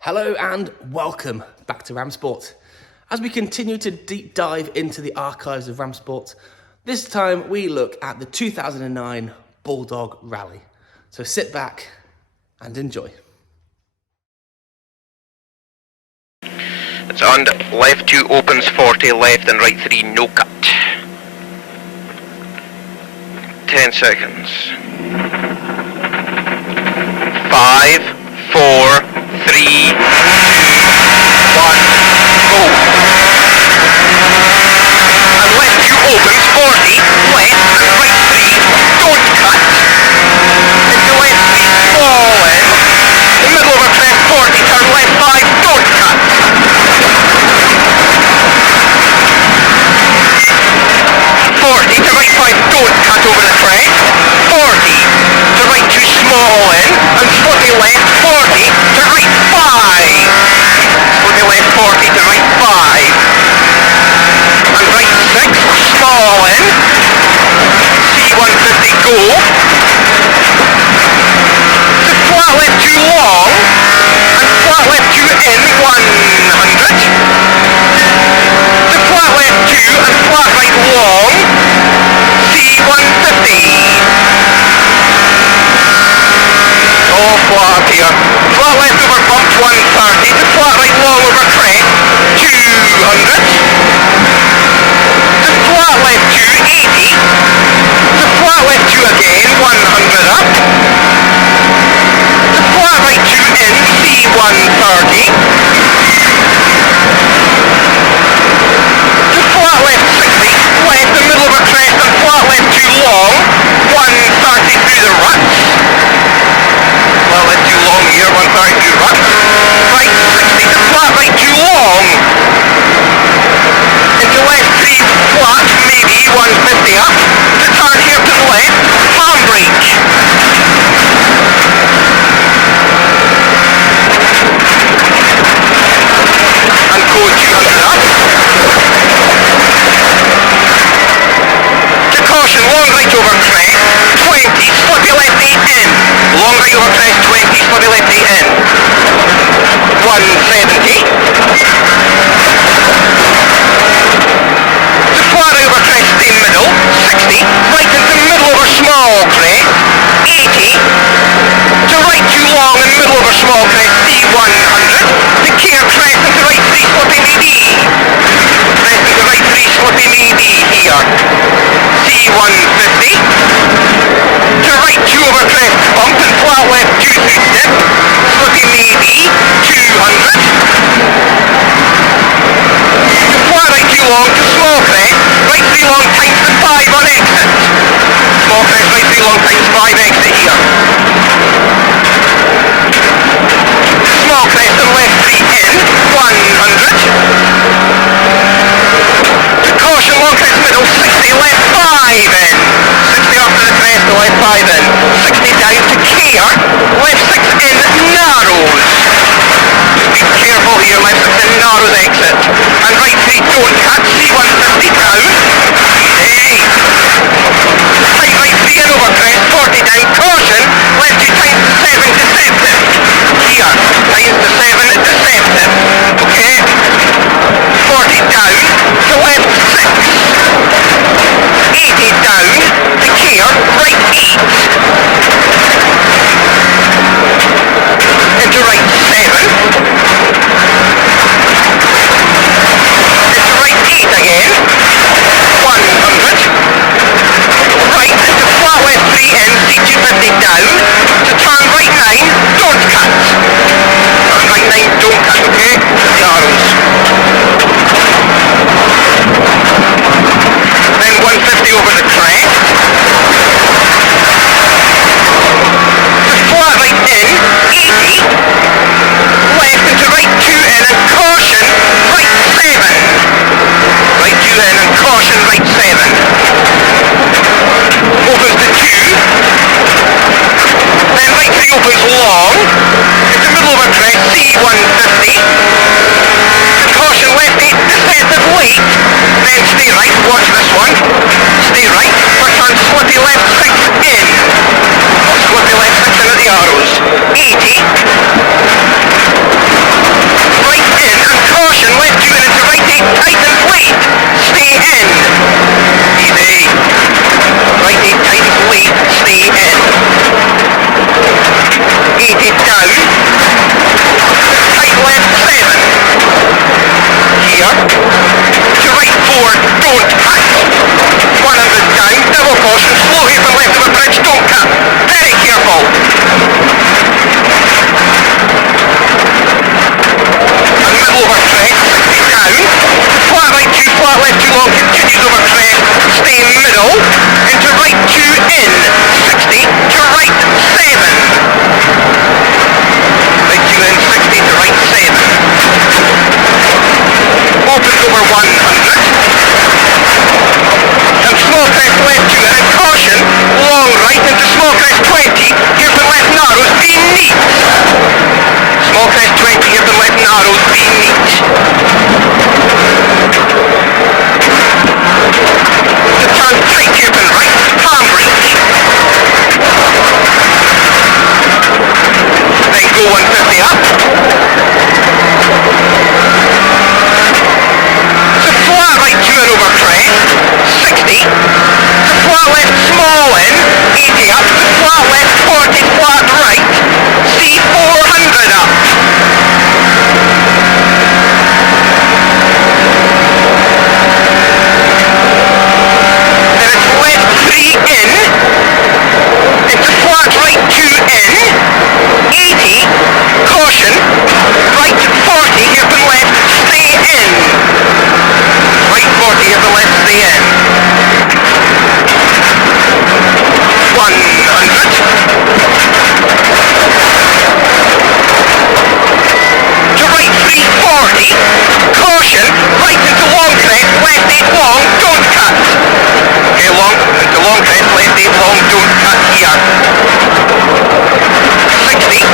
Hello and welcome back to Ramsport. As we continue to deep dive into the archives of Ramsport, this time we look at the 2009 Bulldog Rally. So sit back and enjoy. It's on, left 2 opens 40, left and right 3 no cut. 10 seconds. 5, 4, 3, 2, 1, go. And left 2 opens 40, left and right 3, don't cut. Into left 3, small in. The middle of a crest 40, turn left 5, don't cut. 40 to right 5, don't cut over the crest. 40 to right 2, small in, and slightly left 40 to right 5. Slightly left 40 to right 5. And right 6, small in. C150 go. To flat left 2 long, and flat left 2 in 100. To flat left 2 and flat right long. C150. Oh, flat here. Flat left over bump 130. To flat right long over crest 200. To flat left 280. To flat left 2 again 100 up. To flat right 2 in C130. To flat left 60. Left the middle of a crest and flat left 2 long 130 through the ruts. Flat left 2 long here 130 through ruts. Right 60 to flat right 2 long. Into left 3 flat maybe 150 up. To turn here to the left, handbrake. And code 200 up. To caution, long right over crest, 20, slippy left 8 in. Long right over crest, 20, slippy left 8 in. 170. To flat right over crest, stay middle, 60. Right into middle over small crest, 80. To right 2 long and middle over small crest, C100. To care crest into right 3, slippy maybe. Crest into right 3, slippy maybe here. C150. To right 2 over crest, bump and flat left 2 through dip. Slippy maybe 200. To flat right 2 long to small crest, right 3 long times the 5 on exit. Small crest, right 3 long times 5 exit here. Small crest and left 3 in, 100. To caution, long crest middle, 60, left 5 in. 60 after the crest, the left 5 in. 60 down to care, left 6 in, narrows. Be careful here, left 6 in, narrows exit. And right 3 don't cut, C150 down. Easy. Tight right 3 in over crest, 40 down, caution, left 2 times to 7, deceptive. Here, times to 7, deceptive. Okay. 40 down, to left 6. 80 down, to care, right 8. Into right 7. Into right 8 again. 100. Right into flat left 3 in, C250 down. To turn right 9, don't cut. narrows, be neat. To turn tight hairpin right, handbrake. Then go 150 up. To flat right 2 in over crest, 60. To flat left small in, 80 up. To flat left 40 flat right, C400 up. Then it's left 3 in, into flat right 2 in, 80, caution, right 40, hairpin left, stay in. Right 40, hairpin left, stay in. 100. To right 340, caution, right into long crest, left 8 long, don't cut. Okay, long, into long crest, left 8 long, don't cut here. 60.